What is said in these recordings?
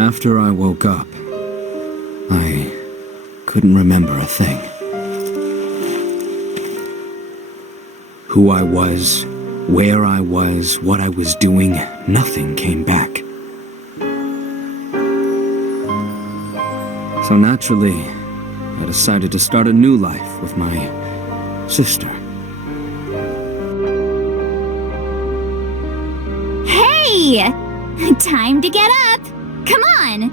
After I woke up, I couldn't remember a thing. Who I was, where I was, what I was doing, nothing came back. So naturally, I decided to start a new life with my sister. Hey! Time to get up! Come on!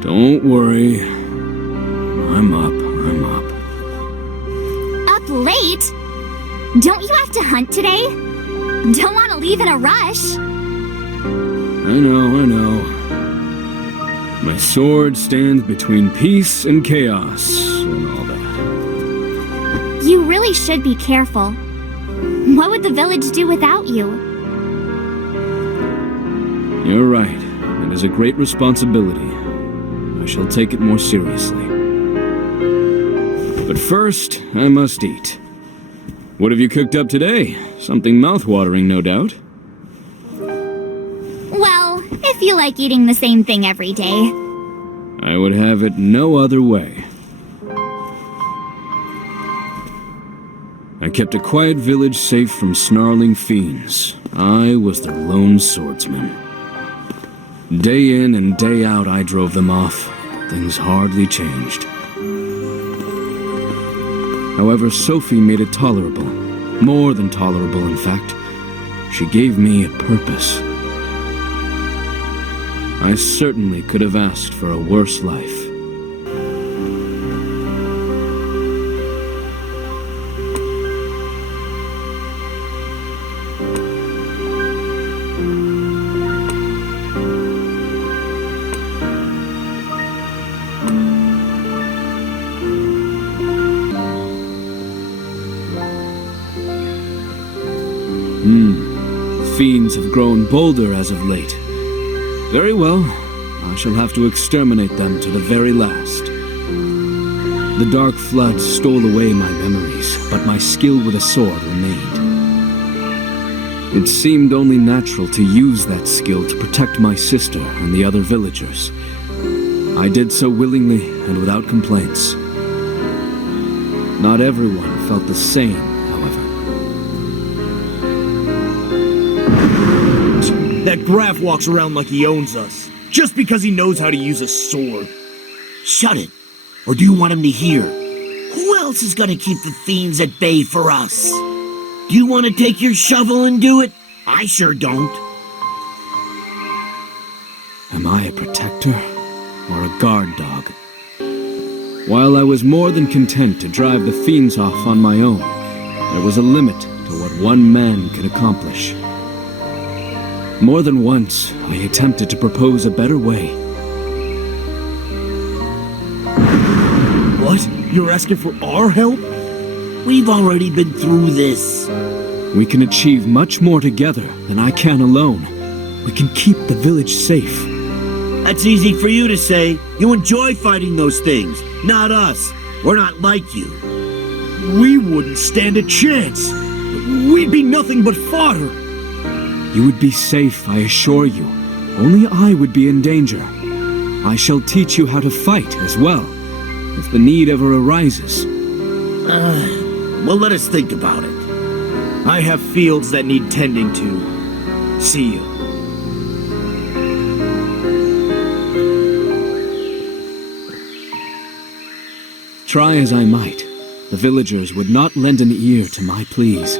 Don't worry. I'm up. Up late? Don't you have to hunt today? Don't want to leave in a rush. I know. My sword stands between peace and chaos and all that. You really should be careful. What would the village do without you? You're right. It is a great responsibility. I shall take it more seriously. But first, I must eat. What have you cooked up today? Something mouth-watering, no doubt. Well, if you like eating the same thing every day. I would have it no other way. I kept a quiet village safe from snarling fiends. I was their lone swordsman. Day in and day out I drove them off. Things hardly changed. However, Sophie made it tolerable. More than tolerable, in fact. She gave me a purpose. I certainly could have asked for a worse life. Fiends have grown bolder as of late. Very well, I shall have to exterminate them to the very last. The dark flood stole away my memories, but my skill with a sword remained. It seemed only natural to use that skill to protect my sister and the other villagers. I did so willingly and without complaints. Not everyone felt the same. That Graff walks around like he owns us, just because he knows how to use a sword. Shut it, or do you want him to hear? Who else is gonna keep the fiends at bay for us? Do you want to take your shovel and do it? I sure don't. Am I a protector or a guard dog? While I was more than content to drive the fiends off on my own, there was a limit to what one man could accomplish. More than once, I attempted to propose a better way. What? You're asking for our help? We've already been through this. We can achieve much more together than I can alone. We can keep the village safe. That's easy for you to say. You enjoy fighting those things, not us. We're not like you. We wouldn't stand a chance. We'd be nothing but fodder. You would be safe, I assure you. Only I would be in danger. I shall teach you how to fight as well, if the need ever arises. Well, let us think about it. I have fields that need tending to. See you. Try as I might, the villagers would not lend an ear to my pleas.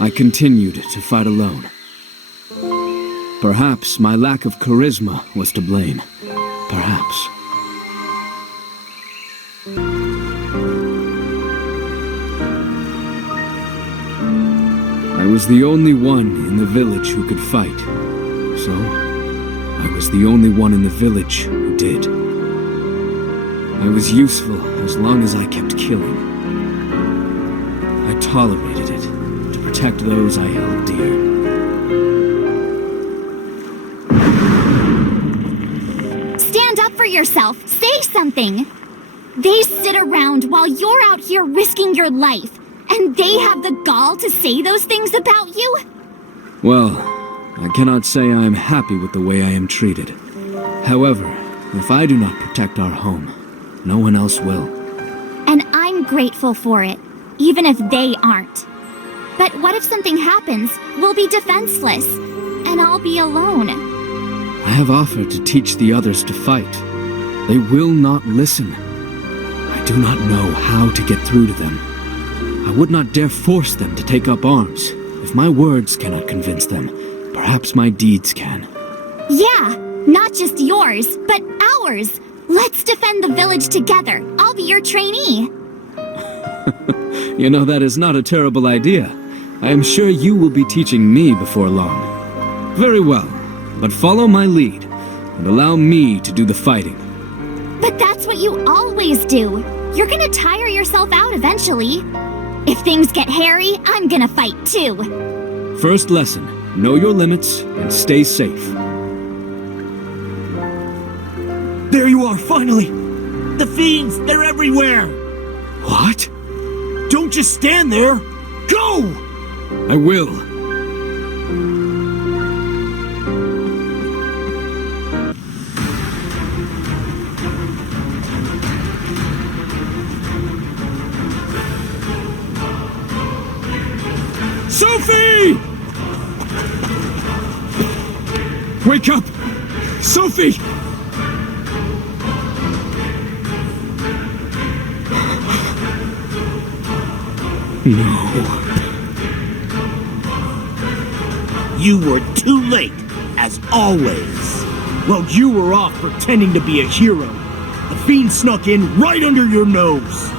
I continued to fight alone. Perhaps my lack of charisma was to blame. Perhaps. I was the only one in the village who could fight. So, I was the only one in the village who did. I was useful as long as I kept killing. I tolerated it to protect those I held dear. Stand up for yourself. Say something. They sit around while you're out here risking your life, and they have the gall to say those things about you? Well, I cannot say I am happy with the way I am treated. However, if I do not protect our home, no one else will. And I'm grateful for it, even if they aren't. But what if something happens? We'll be defenseless, and I'll be alone. I have offered to teach the others to fight. They will not listen. I do not know how to get through to them. I would not dare force them to take up arms. If my words cannot convince them, perhaps my deeds can. Yeah, not just yours, but ours. Let's defend the village together. I'll be your trainee. You know, that is not a terrible idea. I am sure you will be teaching me before long. Very well, but follow my lead, and allow me to do the fighting. But that's what you always do. You're gonna tire yourself out eventually. If things get hairy, I'm gonna fight too. First lesson, know your limits and stay safe. There you are, finally! The fiends, they're everywhere! What? Don't just stand there! Go! I will. Sophie! Wake up! Sophie! No. You were too late, as always. Well, you were off pretending to be a hero. The fiend snuck in right under your nose.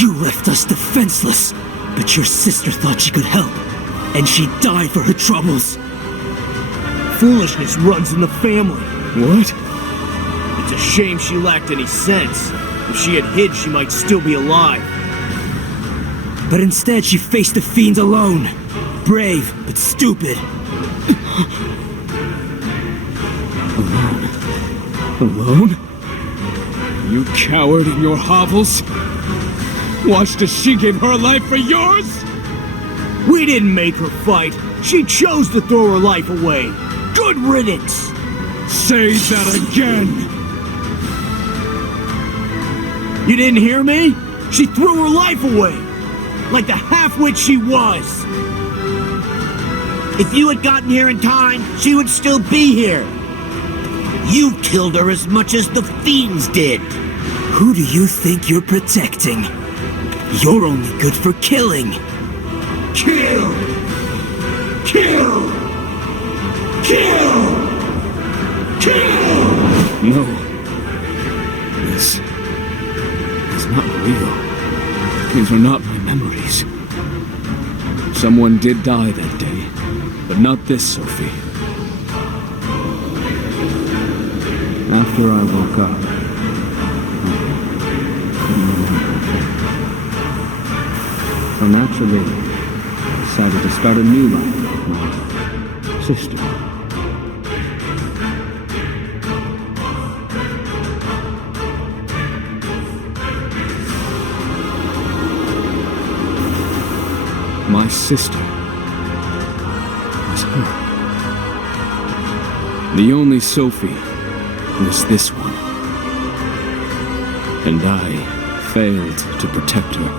You left us defenseless, but your sister thought she could help, and she died for her troubles. Foolishness runs in the family. What? It's a shame she lacked any sense. If she had hid, she might still be alive. But instead she faced the fiends alone. Brave, but stupid. Alone? You coward in your hovels? Watched as she gave her life for yours? We didn't make her fight. She chose to throw her life away. Good riddance! Say that again! You didn't hear me? She threw her life away. Like the half-wit she was. If you had gotten here in time, she would still be here. You killed her as much as the fiends did. Who do you think you're protecting? You're only good for killing. Kill! Kill! Kill! Kill! No. This is not real. These are not my memories. Someone did die that day, but not this Sophie. After I woke up, so naturally, I decided to start a new life with my sister. My sister was her. The only Sophie was this one. And I failed to protect her.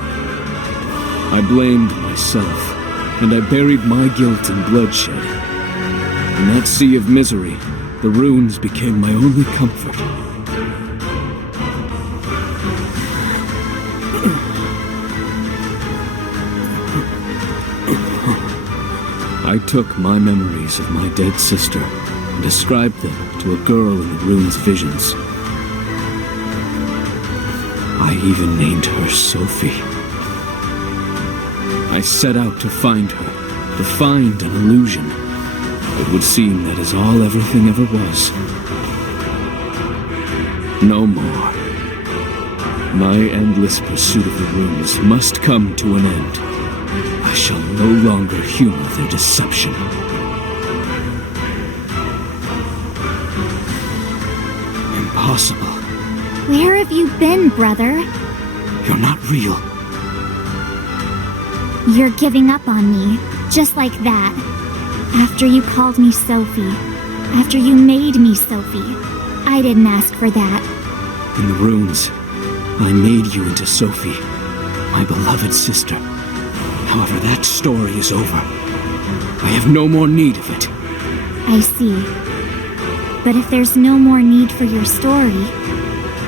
I blamed myself, and I buried my guilt in bloodshed. In that sea of misery, the runes became my only comfort. I took my memories of my dead sister and ascribed them to a girl in the rune's visions. I even named her Sophie. I set out to find her, to find an illusion. It would seem that is all everything ever was. No more. My endless pursuit of the runes must come to an end. I shall no longer humor their deception. Impossible. Where have you been, brother? You're not real. You're giving up on me, just like that. After you called me Sophie. After you made me Sophie. I didn't ask for that. In the runes, I made you into Sophie, my beloved sister. However, that story is over. I have no more need of it. I see. But if there's no more need for your story,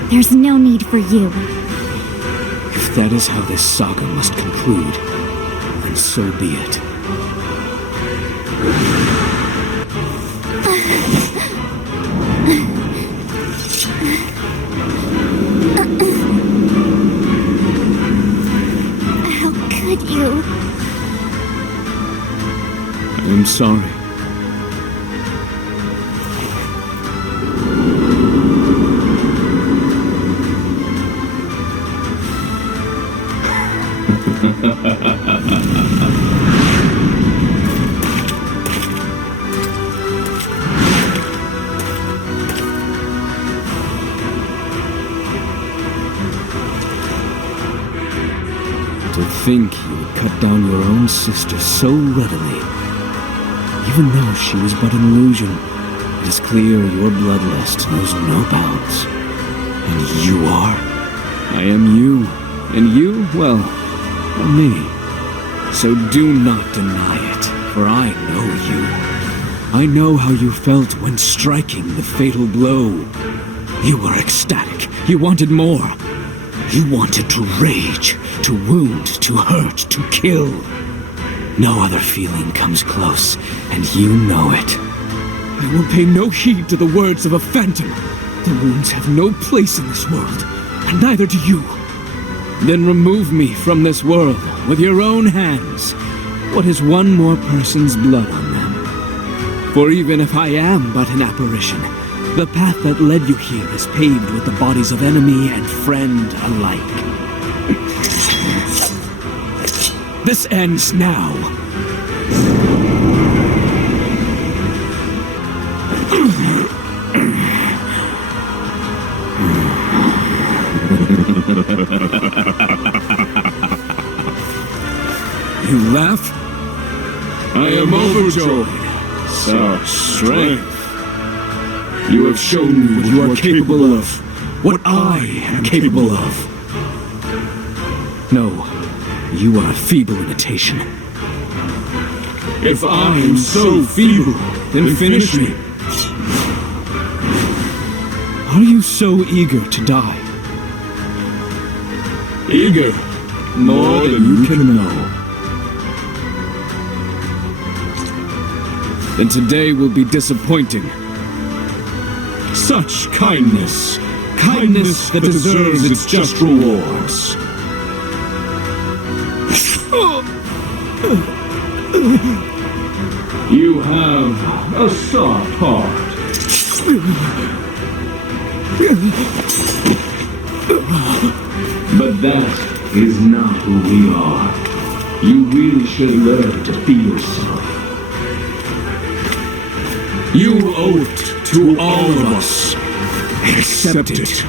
there's no need for you. If that is how this saga must conclude, then so be it. How could you? I'm sorry. To think you would cut down your own sister so readily. Even though she was but an illusion, it is clear your bloodlust knows no bounds. And you are. I am you. And you, well, are me. So do not deny it, for I know you. I know how you felt when striking the fatal blow. You were ecstatic. You wanted more. You wanted to rage, to wound, to hurt, to kill. No other feeling comes close, and you know it. I will pay no heed to the words of a phantom. The runes have no place in this world, and neither do you. Then remove me from this world with your own hands. What is one more person's blood on them? For even if I am but an apparition, the path that led you here is paved with the bodies of enemy and friend alike. This ends now. You laugh? I am overjoyed. Such strength. You have shown me what you are capable of, what I am capable of. No, you are a feeble imitation. If I am so feeble, then finish me. Are you so eager to die? Eager, more than you can know. Then today will be disappointing. Such kindness, kindness that deserves its just rewards. You have a soft heart. But that is not who we are. You really should learn to feel sorry. You owe it to all of us. Accept it,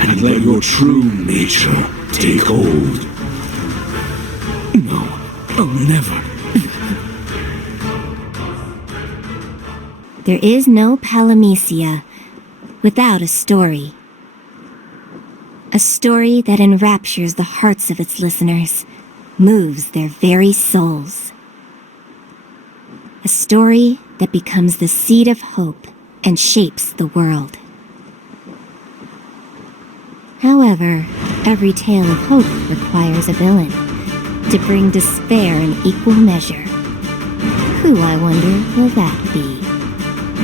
and let your true nature take hold. No, I'll never. There is no Palamecia without a story. A story that enraptures the hearts of its listeners, moves their very souls. A story that becomes the seed of hope and shapes the world. However, every tale of hope requires a villain to bring despair in equal measure. Who, I wonder, will that be?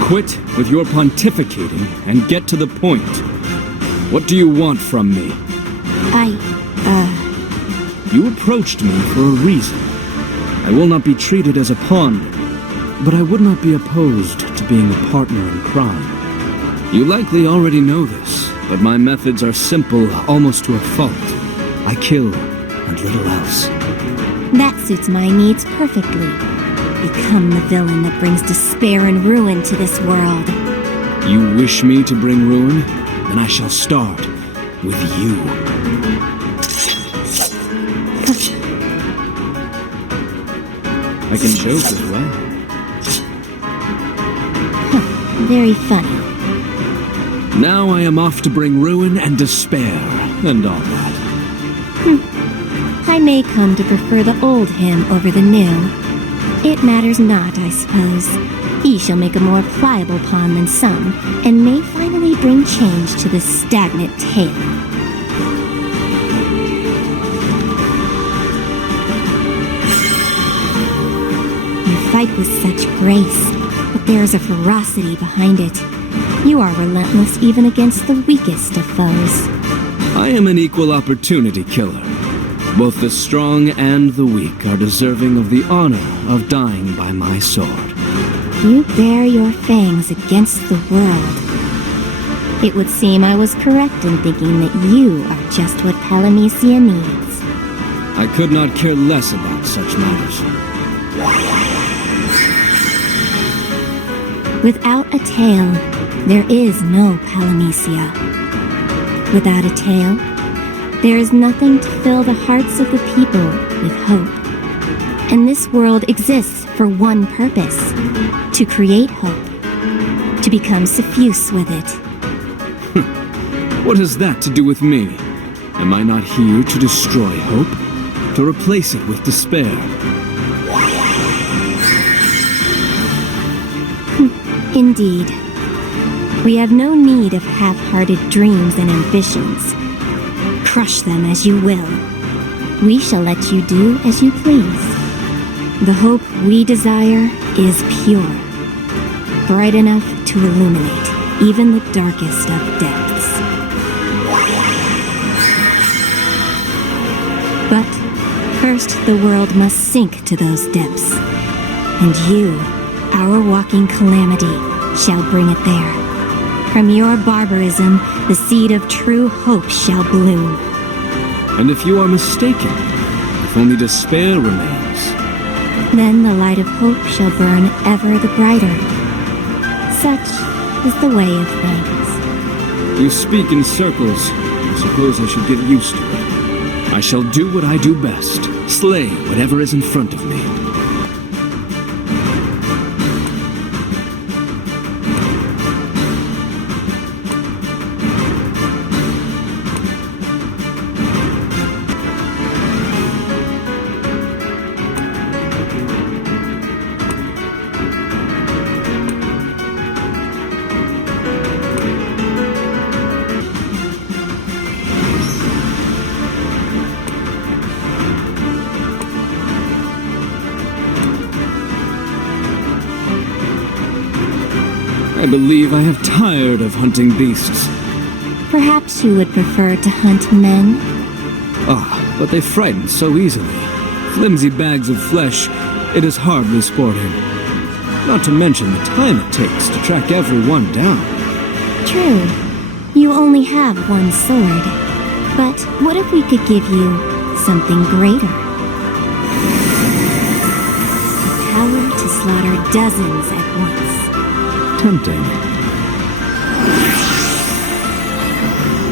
Quit with your pontificating and get to the point. What do you want from me? You approached me for a reason. I will not be treated as a pawn, but I would not be opposed to being a partner in crime. You likely already know this, but my methods are simple almost to a fault. I kill, and little else. That suits my needs perfectly. Become the villain that brings despair and ruin to this world. You wish me to bring ruin? Then I shall start with you. I can joke as well. Very funny. Now I am off to bring ruin and despair, and all that. I may come to prefer the old him over the new. It matters not, I suppose. He shall make a more pliable pawn than some, and may finally bring change to this stagnant tale. You fight with such grace, but there is a ferocity behind it. You are relentless even against the weakest of foes. I am an equal opportunity killer. Both the strong and the weak are deserving of the honor of dying by my sword. You bare your fangs against the world. It would seem I was correct in thinking that you are just what Palamecia needs. I could not care less about such matters. Without a tale, there is no Palamecia. Without a tale, there is nothing to fill the hearts of the people with hope. And this world exists for one purpose: to create hope, to become suffuse with it. What has that to do with me? Am I not here to destroy hope? To replace it with despair? Indeed. We have no need of half-hearted dreams and ambitions. Crush them as you will. We shall let you do as you please. The hope we desire is pure, bright enough to illuminate even the darkest of depths. But first the world must sink to those depths, and you, our walking calamity, shall bring it there. From your barbarism, the seed of true hope shall bloom. And if you are mistaken, if only despair remains, then the light of hope shall burn ever the brighter. Such is the way of things. you speak in circles. I suppose I should get used to it. I shall do what I do best, slay whatever is in front of me. I believe I have tired of hunting beasts. Perhaps you would prefer to hunt men? Ah, but they frighten so easily. Flimsy bags of flesh, it is hardly sporting. Not to mention the time it takes to track everyone down. True. You only have one sword. But what if we could give you something greater? The power to slaughter dozens at once. Tempting.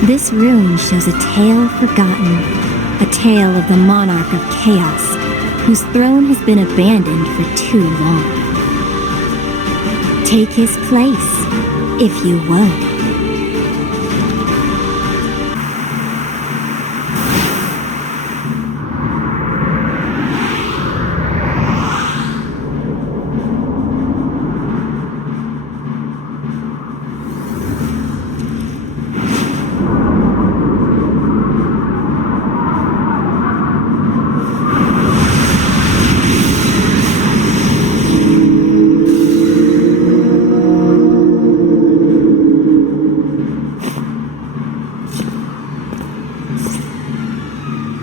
This rune shows a tale forgotten, a tale of the monarch of chaos, whose throne has been abandoned for too long. Take his place, if you would.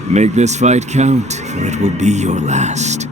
Make this fight count, for it will be your last.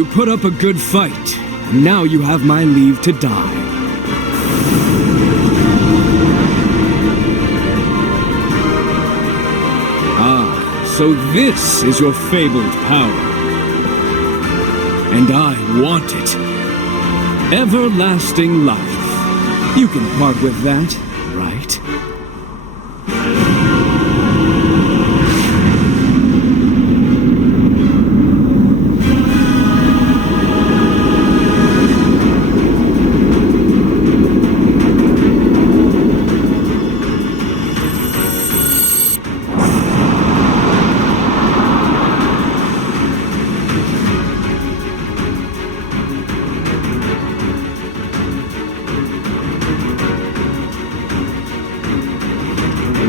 You put up a good fight, and now you have my leave to die. Ah, so this is your fabled power. And I want it. Everlasting life. You can part with that, right?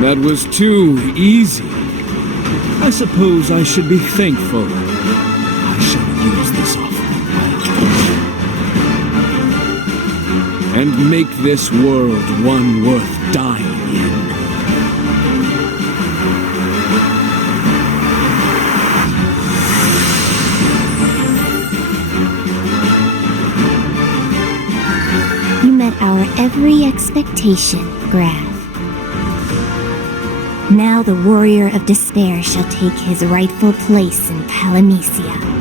That was too easy. I suppose I should be thankful. I shall use this offering well. And make this world one worth dying in. You met our every expectation, Graff. Now the warrior of despair shall take his rightful place in Palamecia.